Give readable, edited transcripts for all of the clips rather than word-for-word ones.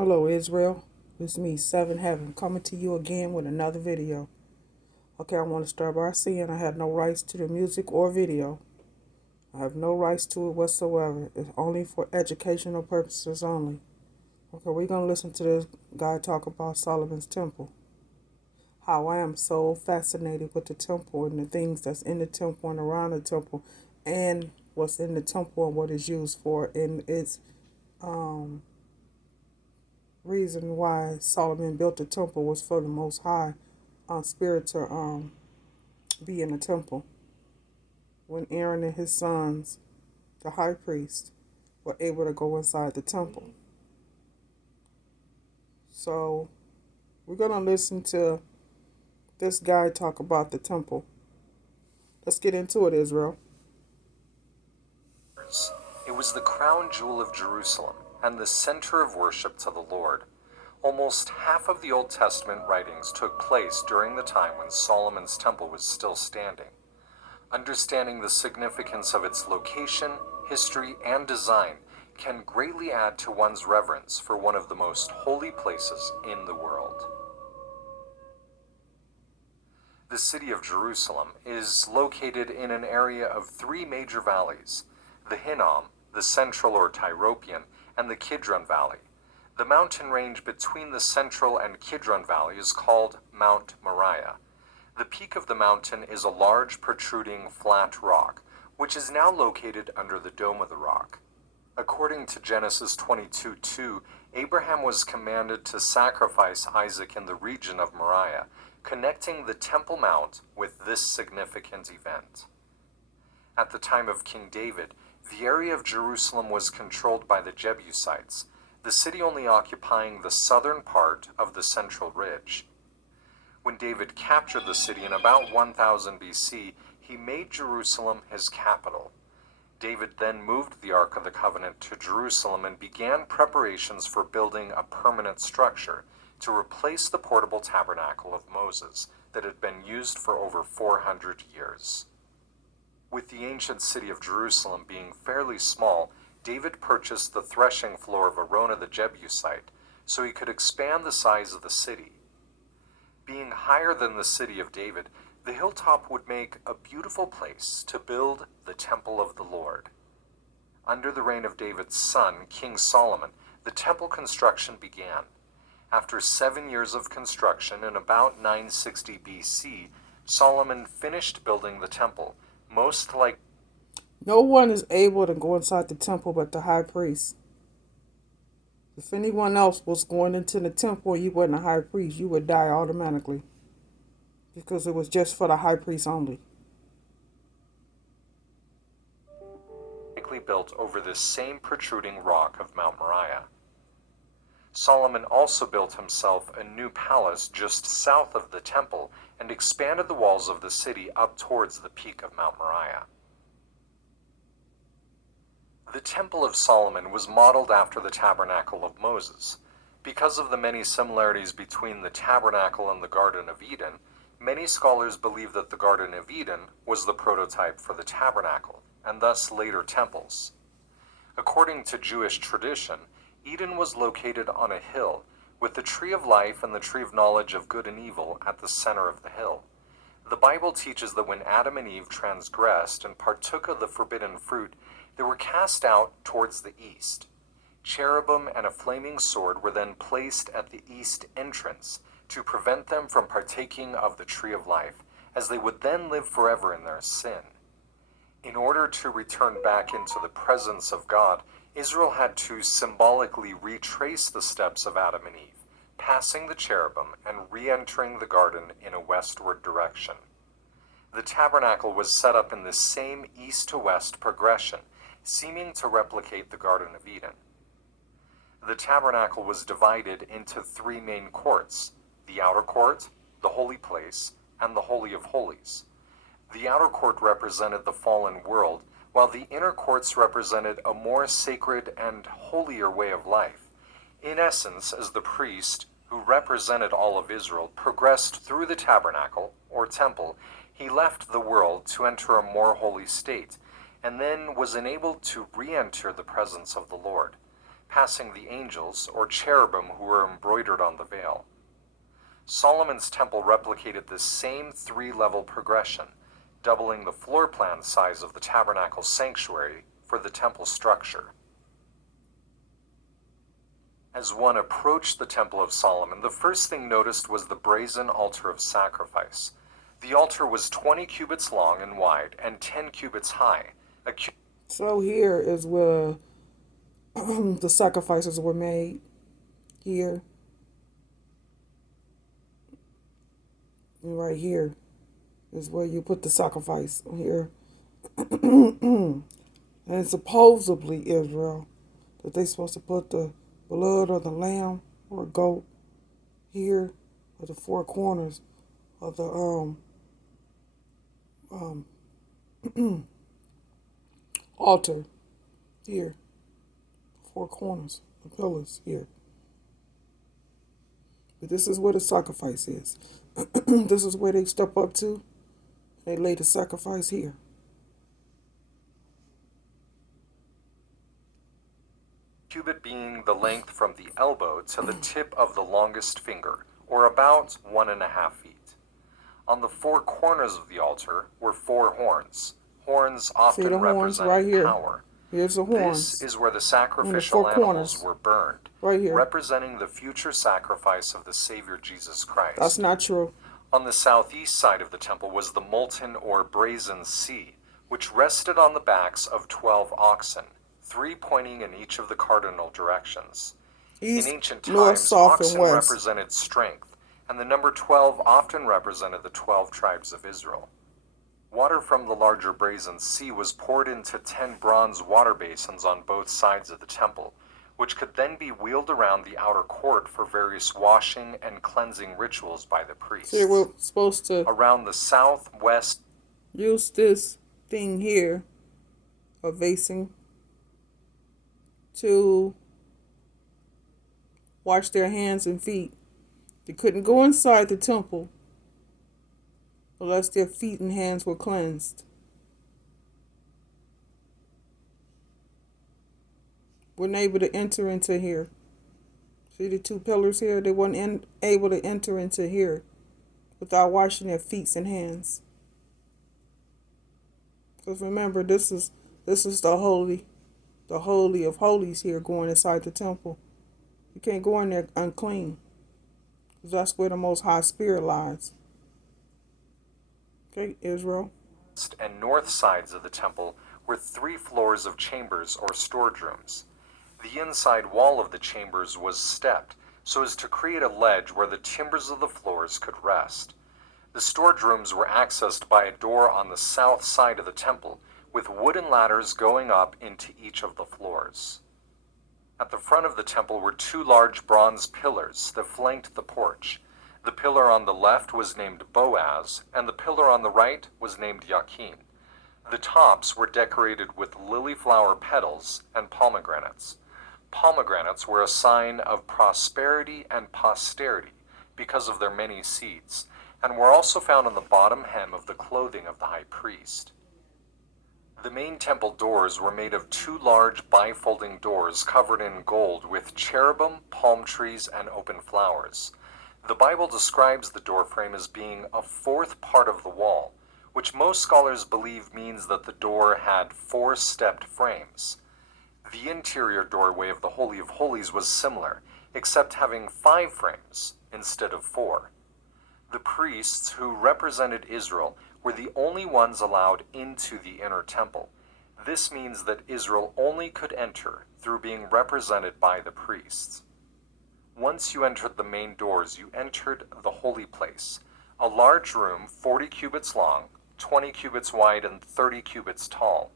Hello Israel, it's me, Seven Heaven, coming to you again with another video. Okay, I want to start by saying I have no rights to the music or video. I have no rights to it whatsoever. It's only for educational purposes only. Okay, we're going to listen to this guy talk about Solomon's temple. How I am so fascinated with the temple and the things that's in the temple and around the temple and what's in the temple and what it's used for and its reason why Solomon built the temple was for the Most High Spirit to be in the temple. When Aaron and his sons, the high priest, were able to go inside the temple. So we're going to listen to this guy talk about the temple. Let's get into it, Israel. It was the crown jewel of Jerusalem and the center of worship to the Lord. Almost half of the Old Testament writings took place during the time when Solomon's temple was still standing. Understanding the significance of its location, history, and design can greatly add to one's reverence for one of the most holy places in the world. The city of Jerusalem is located in an area of three major valleys: the Hinnom, the Central or Tyropoeon, and the Kidron Valley. The mountain range between the Central and Kidron Valley is called Mount Moriah. The peak of the mountain is a large protruding flat rock, which is now located under the dome of the rock. According to Genesis 22:2, Abraham was commanded to sacrifice Isaac in the region of Moriah, connecting the Temple Mount with this significant event. At the time of King David, the area of Jerusalem was controlled by the Jebusites, the city only occupying the southern part of the central ridge. When David captured the city in about 1000 BC, he made Jerusalem his capital. David then moved the Ark of the Covenant to Jerusalem and began preparations for building a permanent structure to replace the portable tabernacle of Moses that had been used for over 400 years. With the ancient city of Jerusalem being fairly small, David purchased the threshing floor of Araunah the Jebusite so he could expand the size of the city. Being higher than the city of David, the hilltop would make a beautiful place to build the temple of the Lord. Under the reign of David's son, King Solomon, the temple construction began. After 7 years of construction in about 960 BC, Solomon finished building the temple, most like No one is able to go inside the temple but the high priest. If anyone else was going into the temple and you weren't a high priest, you would die automatically. Because it was just for the high priest only. likely built over this same protruding rock of Mount Moriah. Solomon also built himself a new palace just south of the temple and expanded the walls of the city up towards the peak of Mount Moriah. The Temple of Solomon was modeled after the Tabernacle of Moses. Because of the many similarities between the Tabernacle and the Garden of Eden, many scholars believe that the Garden of Eden was the prototype for the Tabernacle, and thus later temples. According to Jewish tradition, Eden was located on a hill, with the tree of life and the tree of knowledge of good and evil at the center of the hill. The Bible teaches that when Adam and Eve transgressed and partook of the forbidden fruit, they were cast out towards the east. Cherubim and a flaming sword were then placed at the east entrance to prevent them from partaking of the tree of life, as they would then live forever in their sin. In order to return back into the presence of God, Israel had to symbolically retrace the steps of Adam and Eve, passing the cherubim and re-entering the garden in a westward direction. The tabernacle was set up in the same east to west progression, seeming to replicate the Garden of Eden. The tabernacle was divided into three main courts: the outer court, the holy place, and the Holy of Holies. The outer court represented the fallen world, while the inner courts represented a more sacred and holier way of life. In essence, as the priest, who represented all of Israel, progressed through the tabernacle, or temple, he left the world to enter a more holy state, and then was enabled to re-enter the presence of the Lord. passing the angels, or cherubim, who were embroidered on the veil. Solomon's temple replicated this same three-level progression, doubling the floor plan size of the tabernacle sanctuary for the temple structure. As one approached the Temple of Solomon, the first thing noticed was the brazen altar of sacrifice. The altar was 20 cubits long and wide and 10 cubits high. So here is where the sacrifices were made. Here. And right here is where you put the sacrifice. Here. And supposedly Israel, that they're supposed to put the blood of the lamb or goat here at the four corners of the altar here, four corners, the pillars here. But this is where the sacrifice is. This is where they step up to. They lay the sacrifice here. Cubit being the length from the elbow to the tip of the longest finger, or about 1.5 feet. On the four corners of the altar were four horns. Horns often representing power. Here's the horns. This is where the sacrificial animals were burned, right here, representing the future sacrifice of the Savior Jesus Christ. That's not true. On the southeast side of the temple was the molten or brazen sea, which rested on the backs of 12 oxen, 3 pointing in each of the cardinal directions. East, in ancient north, times, south, oxen and west represented strength, and the number 12 often represented the 12 tribes of Israel. Water from the larger brazen sea was poured into 10 bronze water basins on both sides of the temple, which could then be wheeled around the outer court for various washing and cleansing rituals by the priests. So we're supposed to around the southwest use this thing here, a basin, to wash their hands and feet. They couldn't go inside the temple unless their feet and hands were cleansed. Weren't able to enter into here. See the two pillars here? They weren't able to enter into here without washing their feet and hands. Because remember, this is the holy of holies here, going inside the temple. You can't go in there unclean, because that's where the Most High Spirit lies. Okay, Israel. And north sides of the temple were 3 floors of chambers or storage rooms. The inside wall of the chambers was stepped so as to create a ledge where the timbers of the floors could rest. The storage rooms were accessed by a door on the south side of the temple, with wooden ladders going up into each of the floors. At the front of the temple were 2 large bronze pillars that flanked the porch. The pillar on the left was named Boaz, and the pillar on the right was named Yakin. The tops were decorated with lily flower petals and pomegranates. Pomegranates were a sign of prosperity and posterity because of their many seeds, and were also found on the bottom hem of the clothing of the high priest. The main temple doors were made of 2 large bifolding doors covered in gold with cherubim, palm trees, and open flowers. The Bible describes the doorframe as being a 4th part of the wall, which most scholars believe means that the door had 4 stepped frames. The interior doorway of the Holy of Holies was similar, except having 5 frames instead of 4. The priests, who represented Israel, were the only ones allowed into the inner temple. This means that Israel only could enter through being represented by the priests. Once you entered the main doors, you entered the holy place, a large room 40 cubits long, 20 cubits wide, and 30 cubits tall.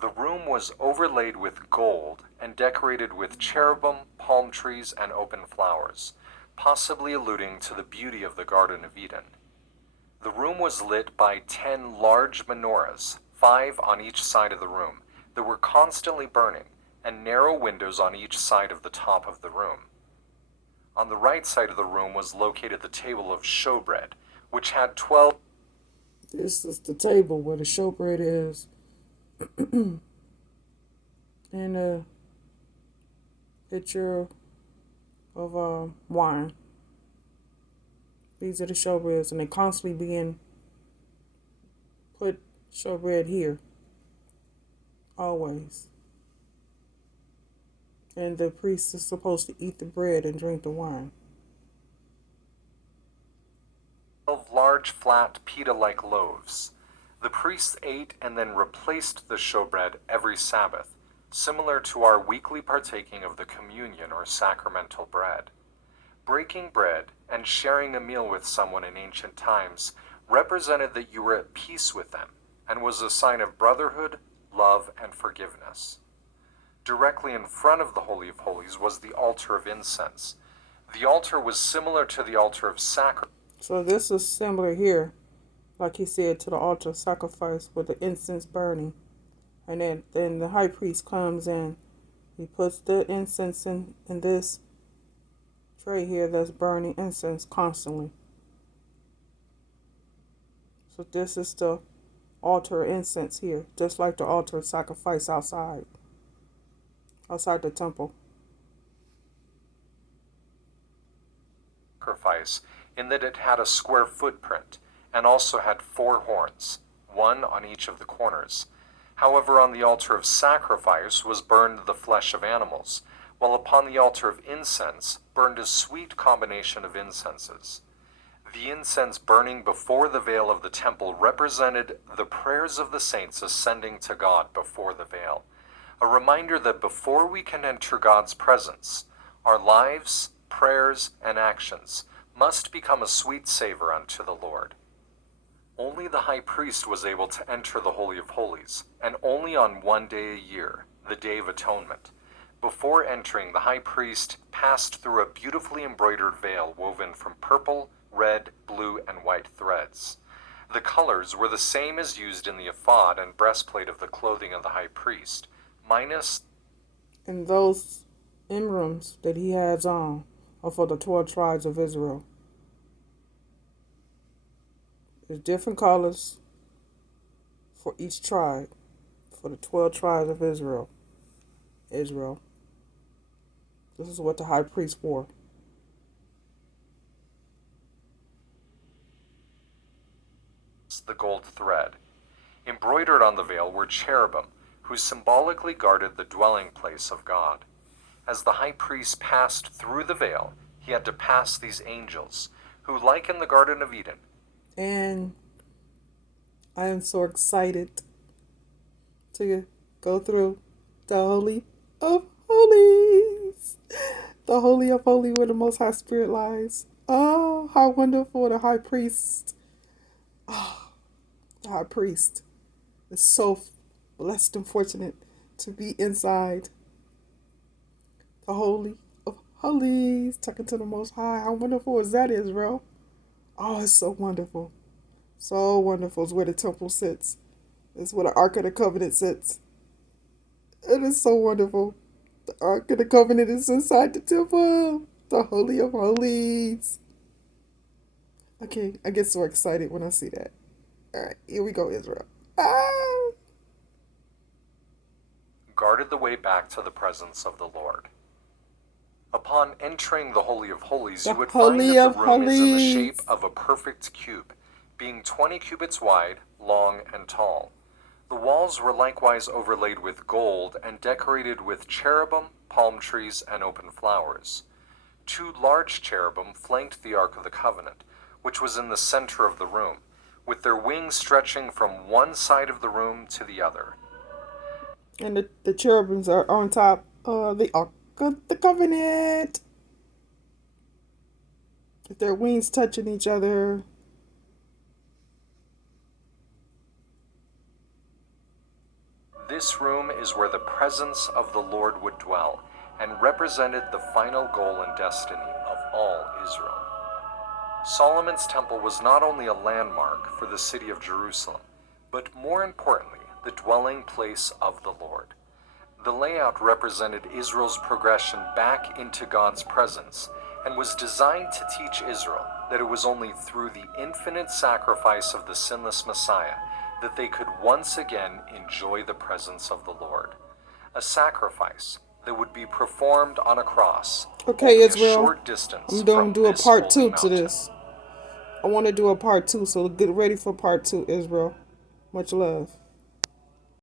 The room was overlaid with gold and decorated with cherubim, palm trees, and open flowers, possibly alluding to the beauty of the Garden of Eden. The room was lit by 10 large menorahs, 5 on each side of the room, that were constantly burning, and narrow windows on each side of the top of the room. On the right side of the room was located the table of showbread, which had 12... This is the table where the showbread is. And pitcher of wine. These are the showbreads, and they constantly begin put showbread here, always. And the priest is supposed to eat the bread and drink the wine. 12 large, flat, pita-like loaves. The priests ate and then replaced the showbread every Sabbath, similar to our weekly partaking of the communion or sacramental bread. Breaking bread and sharing a meal with someone in ancient times represented that you were at peace with them and was a sign of brotherhood, love, and forgiveness. Directly in front of the Holy of Holies was the altar of incense. The altar was similar to the altar of sacrifice. So this is similar here, like he said, to the altar of sacrifice with the incense burning. And then the high priest comes in. He puts the incense in this tray here that's burning incense constantly. So this is the altar of incense here, just like the altar of sacrifice outside the temple. Sacrifice in that it had a square footprint and also had 4 horns, one on each of the corners. However, on the altar of sacrifice was burned the flesh of animals, while upon the altar of incense burned a sweet combination of incenses. The incense burning before the veil of the temple represented the prayers of the saints ascending to God before the veil, a reminder that before we can enter God's presence, our lives, prayers, and actions must become a sweet savor unto the Lord. Only the high priest was able to enter the Holy of Holies, and only on one day a year, the Day of Atonement. Before entering, the high priest passed through a beautifully embroidered veil woven from purple, red, blue, and white threads. The colors were the same as used in the ephod and breastplate of the clothing of the high priest, minus and those emblems that he has on are for the 12 tribes of Israel. There's different colors for each tribe, for the 12 tribes of Israel. This is what the high priest wore. the gold thread. Embroidered on the veil were cherubim, who symbolically guarded the dwelling place of God. As the high priest passed through the veil, he had to pass these angels, who, like in the Garden of Eden, And I am so excited to go through the Holy of Holies. The Holy of Holies where the Most High Spirit lies. Oh, how wonderful the high priest. Oh, the high priest is so blessed and fortunate to be inside the Holy of Holies, talking to the Most High. How wonderful is that, Israel? Oh, it's so wonderful. So wonderful. It's where the temple sits. It's where the Ark of the Covenant sits. It is so wonderful. The Ark of the Covenant is inside the temple. The Holy of Holies. Okay, I get so excited when I see that. Alright, here we go, Israel. Ah! guarded the way back to the presence of the Lord. Upon entering the Holy of Holies, you would find that the room is in the shape of a perfect cube, being 20 cubits wide, long, and tall. The walls were likewise overlaid with gold and decorated with cherubim, palm trees, and open flowers. 2 large cherubim flanked the Ark of the Covenant, which was in the center of the room, with their wings stretching from one side of the room to the other. And the cherubims are on top of the Ark of the Covenant. With their wings touching each other. This room is where the presence of the Lord would dwell, and represented the final goal and destiny of all Israel. Solomon's temple was not only a landmark for the city of Jerusalem, but more importantly, the dwelling place of the Lord. The layout represented Israel's progression back into God's presence, and was designed to teach Israel that it was only through the infinite sacrifice of the sinless Messiah that they could once again enjoy the presence of the Lord. A sacrifice that would be performed on a cross, Okay, only a Israel. short distance I'm going from to do a this part holy 2 to mountain. this. I want to do a part 2, so get ready for part 2, Israel. Much love.